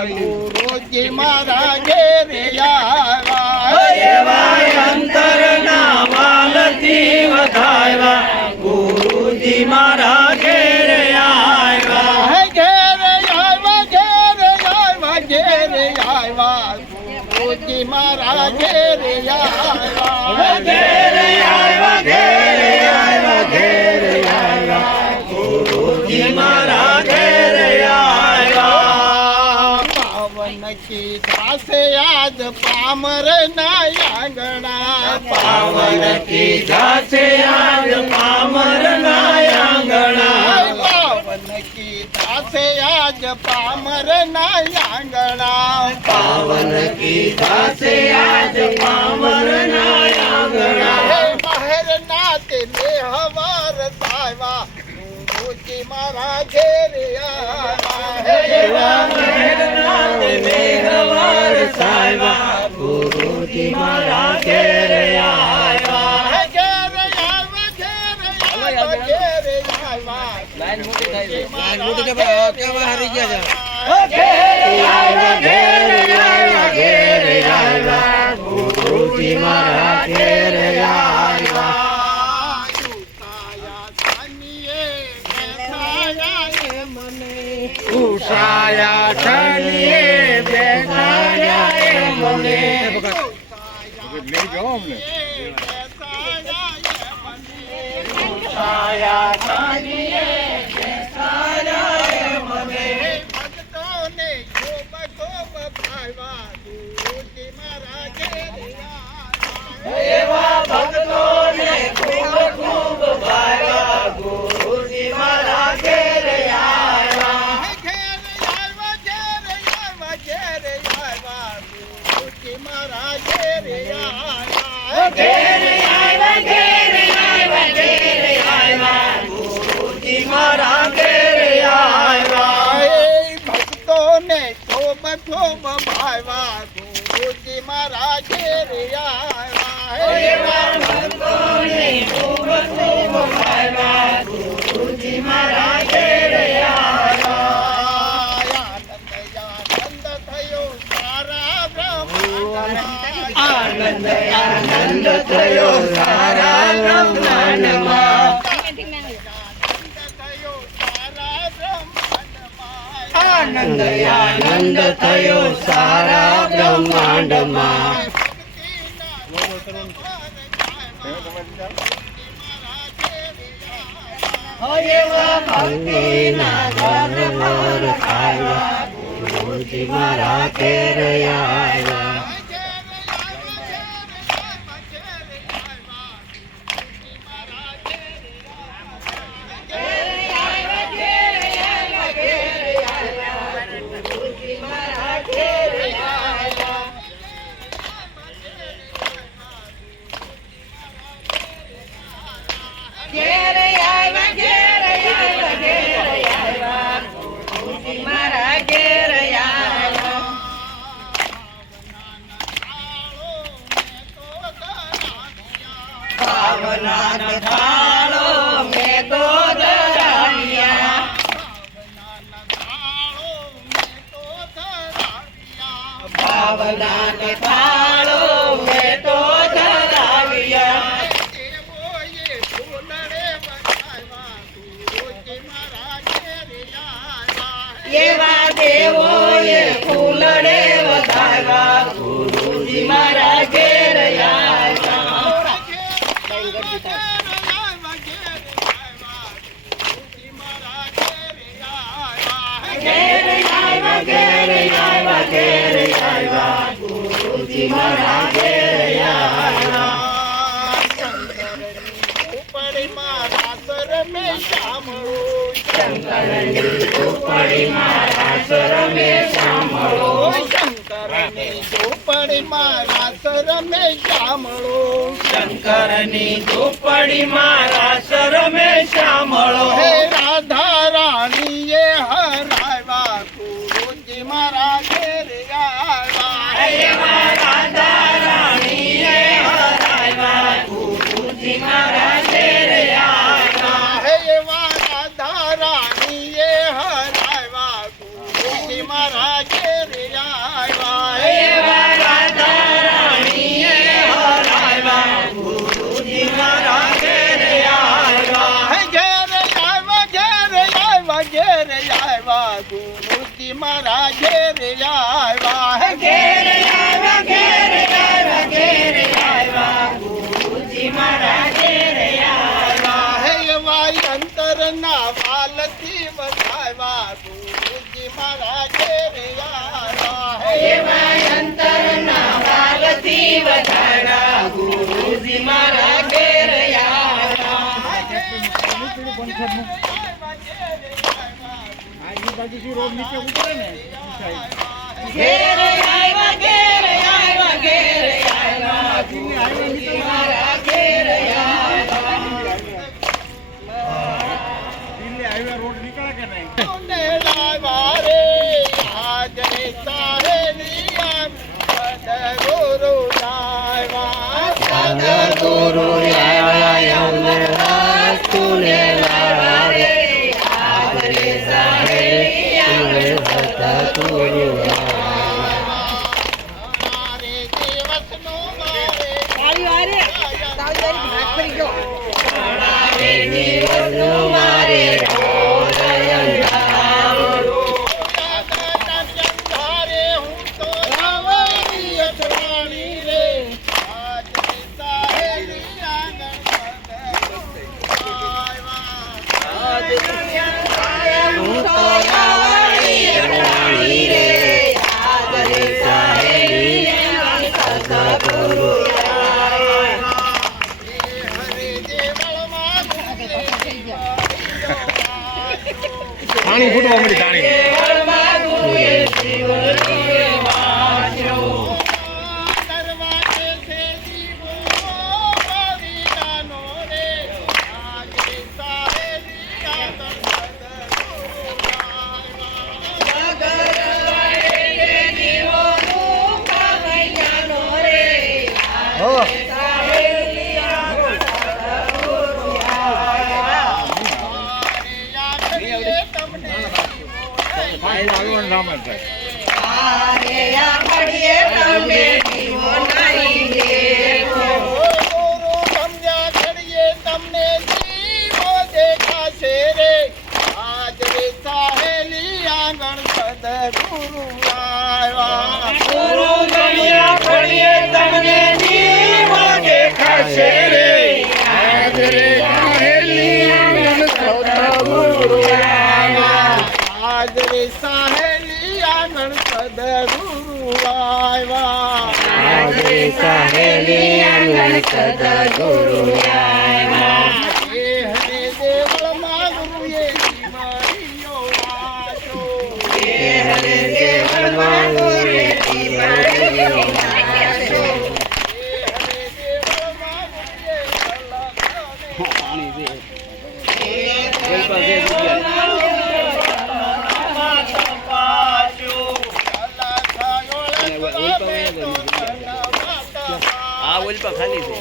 ગુરુજી મારા ઘેરે આવ્યા એવા અંતરના વાલથી વધાવ્યા ગુરુજી મારા ઘેરે આવ્યા ઘેરે આવ્યા ઘેરે આવ્યા ઘેરે આવ્યા ગુરુજી મારા ઘેરે આવ્યા ઘેરે આવ્યા ઘેરે આવ્યા ઘેરે આવ્યા ગુરુજી મારા ઘેરે આવ્યા પાવન કી દાસે આજ પામર ના આંગણા પાવન કીધા છે આજ પામર ના આંગણા પાવન કી દાસે આજ પામર ના આંગણા પાવન કીધા છે આજ પામર ના આંગણા મહેર ના તે હવાર સાવા ગુરુજી મારા ઘેરે એવા મહેરના તે મેઘવાર સાહેબા ગુરુજી મારા ઘેરે આવ્યા ઘેરે આવ્યા ઘેરે આવ્યા ઘેરે આવ્યા લાઈન મોટી થાય છે લાઈન મોટી છે પણ કેવા હારી ગયા છે ઘેરે આવ્યા ઘેરે આવ્યા ઘેરે આવ્યા ગુરુજી મારા ઘેરે આવ્યા ઉષાયા ઠાલીએ બેસાડ્યા મને લઈ જાઓ અમને ઉષાયા ઠાલીએ બેસાડ્યા મને ભક્તોને ખૂબ ખૂબ ભાવ્યા ગુરુજી મારા ઘેરે એવા ભક્તોને ખૂબ ખૂબ ભાવ્યા ગુરુજી મારા ઘેરે આવ્યા ઘેરે આવ્યા ગુરુજી મારા ઘેરે આવ્યા ઘેરે આવ્યા ઘેરે આવ્યા ઘેરે આવ્યા ગુરુજી મારા ઘેરે આવ્યા ભક્તોને ખૂબ ખૂબ ભાવ્યા ગુરુજી મારા ઘેરે આવ્યા એવા ભક્તોને ખૂબ ખૂબ ભાવ્યા ગુરુજી મારા ઘેરે આવ્યા આનંદ થયો સારા બ્રહ્માંડમાં આનંદ આનંદ થયો સારા બ્રહ્માંડમાં આનંદ આનંદ થયો સારા બ્રહ્માંડમાં એવા ભક્તિના ધનવર આવ્યા ગુરુજી મારા ઘેરે આવ્યા ઘેરે આવ્યા ઘેરે આવ્યા ઘેરે આવ્યા ગુરુજી મારા ઘેરે આવ્યા ભાવના થાળો મેં તો ધરાવ્યા ભાવના થાળો મેં તો ધરાવ્યા એવા દેવોએ ફૂલડે વધાવ્યા ગુરુજી મારા ઘેરે આવ્યા ઘેરે આવ્યા ઘેરે આવ્યા ઘેરે આવ્યા ગુરુજી મારા ઘેરે આવ્યા શંકરની ઝૂંપડી મારા શરમે સાંભળો શંકરની ઝૂંપડી મારા શરમે સાંભળો શંકરની ઝૂંપડી મારા શરમે સાંભળો હે રાધા રાણીએ હરાવ્યા ગુરુજી મારા ઘેરે આવ્યા એવા રાધા રાણીએ હરાવ્યા ગુરુજી મારા ઘેરે આવ્યા હે એવા રાધા રાણીએ હરાવ્યા ગુરુજી મારા ઘેરે મારા ઘેરે આવ્યા હે ઘેરે આવ્યા ઘેરે આવ્યા ઘેરે આવ્યા ગુરુજી મારા ઘેરે આવ્યા હે એવા અંતરના વાલથી વધાવ્યા ગુરુજી મારા ઘેરે આવ્યા હે એવા અંતરના વાલથી વધારા ગુરુજી મારા ઘેરે આવ્યા ઘેરે આવ્યા ઘેરે આવ્યા ઘેરે આવ્યા ગુરુજી મારા ઘેરે ને લાવ્યા રે હાજરે સાહેલિયા સદગુરુ લાવ્યા સદગુરુ આવ્યા અમને વસ્તુને લાવ્યા રે આદરે સાહેલિયા સદગુરુ મારે દિવસનો મારે મારે ધારે હું તો જવાની અઠવાણી રે હાજરે સાહેલિયા હું તો આવવાની અઠવાણી રે આદરે સાહેલિયા સદગુરુ પાણી ફૂટવા મળી પાણી તમને જીવો દેખાશે રે હાજરે સાહેલી આંગણ સદગુરુ આવ્યા ગુરુ ગણ્યા ઘડીએ તમને જીવો દેખાશે રે હાજરે સાહેલી આંગણ સદગુરુ આવ્યા હાજરે સાહેલી આંગણ સદગુરુ આવ્યા હાજરે સાહેલી આંગણ સદગુરુ આવ્યા હે હરે દેવળમાં ગુરુએ જીવણીઓ વાંચો હરે દેવળમાં ગુરુએ જીવણીઓ વાંચો. હે હરે દેવળમાં ગુરુએ કલકને આ ઓલપા ખાલી છે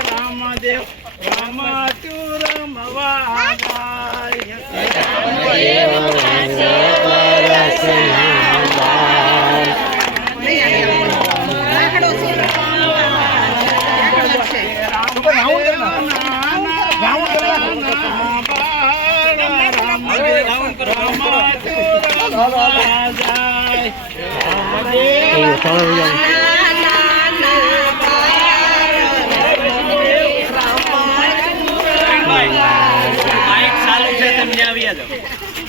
રામદેવ રામચુરમ માઇક ચાલુ છે તમને આવ્યા જાઓ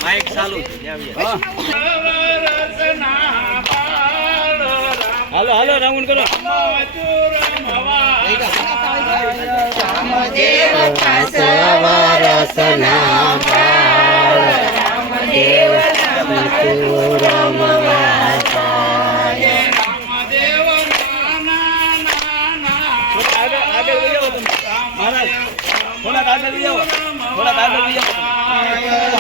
માઇક ચાલુ છે ત્યાં વ્યા રસના બાળ હાલો હાલો રાઉન્ડ કરો રામદેવ પાસવા રસના બાળ રામદેવ રમતું રમવા જાય. રામદેવ નાના નાના આગળ વહી જાઓ તમે મહારાજ થોડાક આગળ વહી જાઓ થોડાક આગળ વહી જાઓ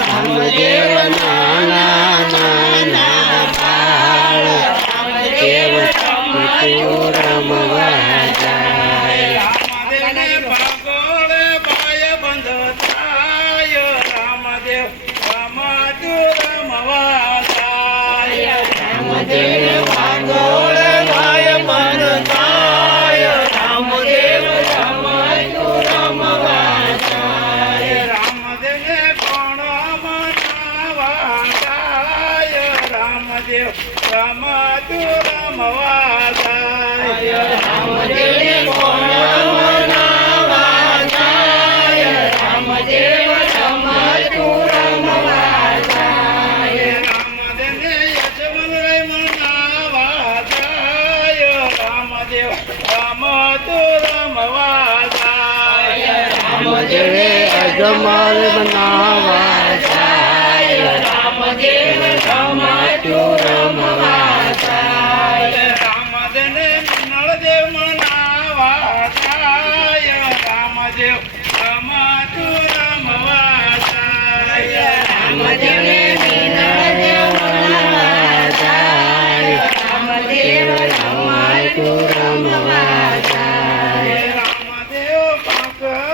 રામદેવ નાના નાના બાળ રામદેવ રમતું રમવા જાય. રામદેવને ભાગોળે બાય બંધતાય રામદેવ રમતું રમવા જાય. રામદેવ વાગોળ વાય બંધાય રામદેવ રમતું રમવા જાય. રામદેવને કોણ મનાવા જાય રામદેવ રમતું રમવા જાય. રામદેવને કોણ મનાવા જાય રામદેવ રમતું રમવા જાય. રામદેવને યશવંતરાય મનાવા જાય રામદેવ રમતું રમવા જાય. રામદેવને અજમલ બનાવા જાય રામદેવ રમતું રમવા જાય. રામદેવને નળદેવ મનાવા જાય રામદેવ રમતું રમવા જાય. રામદેવને વિનળદેવ મનાવા જાય રામદેવ રમતું રમવા જાય. રામદેવ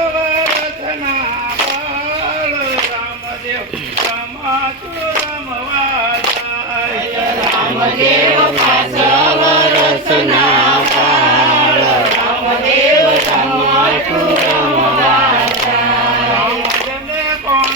ભગવરથના બાળ રામદેવ રમતું રમવા જાય. રામદેવ પાસવ રસના બાળ રામદેવ રમતું રમવા જાય. રામદેવને કોણ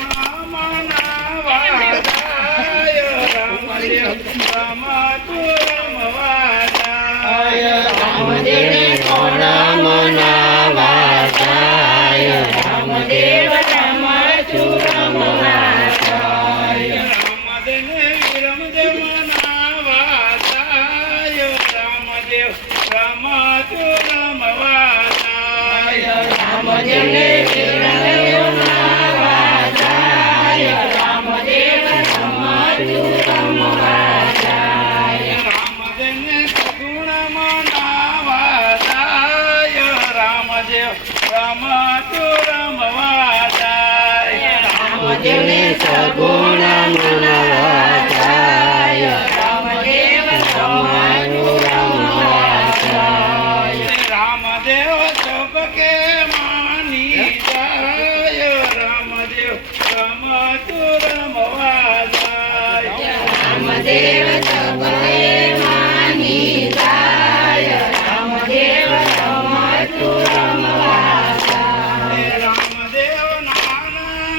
મનાવા જાય રામદેવ રમતું રમવા જાય. રામદેવને કોણ મનાવા જાય રામદેવ રમતું રમવા જાય. રામદેવને વિરમદેવ મનાવા જાય રામદેવ રમતું રમવા જાય. રામદેવને વિરમદેવ મનાવા જાય રામદેવ રમતું રમવા જાય. રામદેવને સગુણ મનાવા જાય રામદેવ રમતું રમવા જાય. રામદેવને સગુણ મનાવા જાય રામદેવ રમતું રમવા જાય. રામદેવ સબકે માની જાય રામદેવ રમતું રમવા જાય. રામદેવ સબકે માની જાય રામદેવ રમતું રમવા જાય. રામદેવ નાના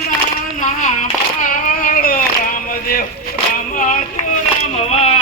નાના બાળ રામદેવ રમતું રમવા